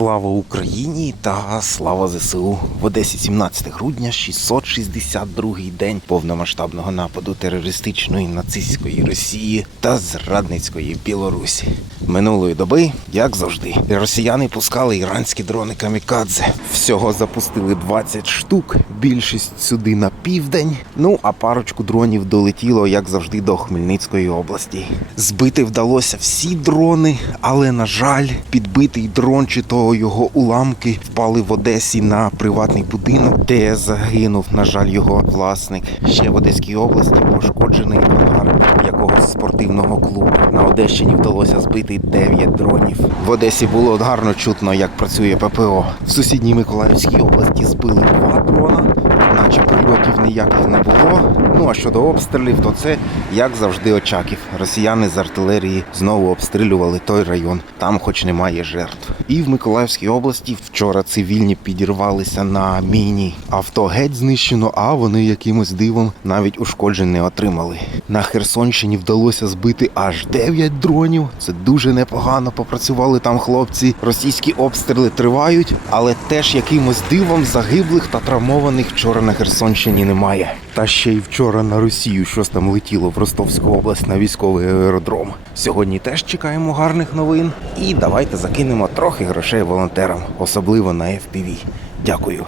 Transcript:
Слава Україні та слава ЗСУ в Одесі 17 грудня, 662-й день повномасштабного нападу терористичної нацистської Росії та зрадницької Білорусі. Минулої доби, як завжди, росіяни пускали іранські дрони камікадзе. Всього запустили 20 штук, більшість сюди на південь. Ну а парочку дронів долетіло, як завжди, до Хмельницької області. Збити вдалося всі дрони, але на жаль, підбитий дрон чи то його уламки впали в Одесі на приватний будинок, де загинув, на жаль, його власник. Ще в Одеській області пошкоджений ангар якогось спортивного клубу. На Одещині вдалося збити 9 дронів. В Одесі було гарно чутно, як працює ППО. В сусідній Миколаївській області збили два дрона, наче прильотів ніяких не було. Ну а щодо обстрілів, то це як завжди очаків. Росіяни з артилерії знову обстрілювали той район. Там, хоч немає жертв. І в Миколаївській області вчора цивільні підірвалися на міні. Авто геть знищено, а вони якимось дивом навіть ушкоджень не отримали. На Херсонщині вдалося збити аж 9 дронів. Це дуже непогано попрацювали там хлопці. Російські обстріли тривають, але теж якимось дивом загиблих та травмованих вчора на Херсонщині немає. Та ще й вчора на Росію щось там летіло в Ростовську область на військовий аеродром. Сьогодні теж чекаємо гарних новин. І давайте закинемо трохи грошей волонтерам, особливо на FPV. Дякую.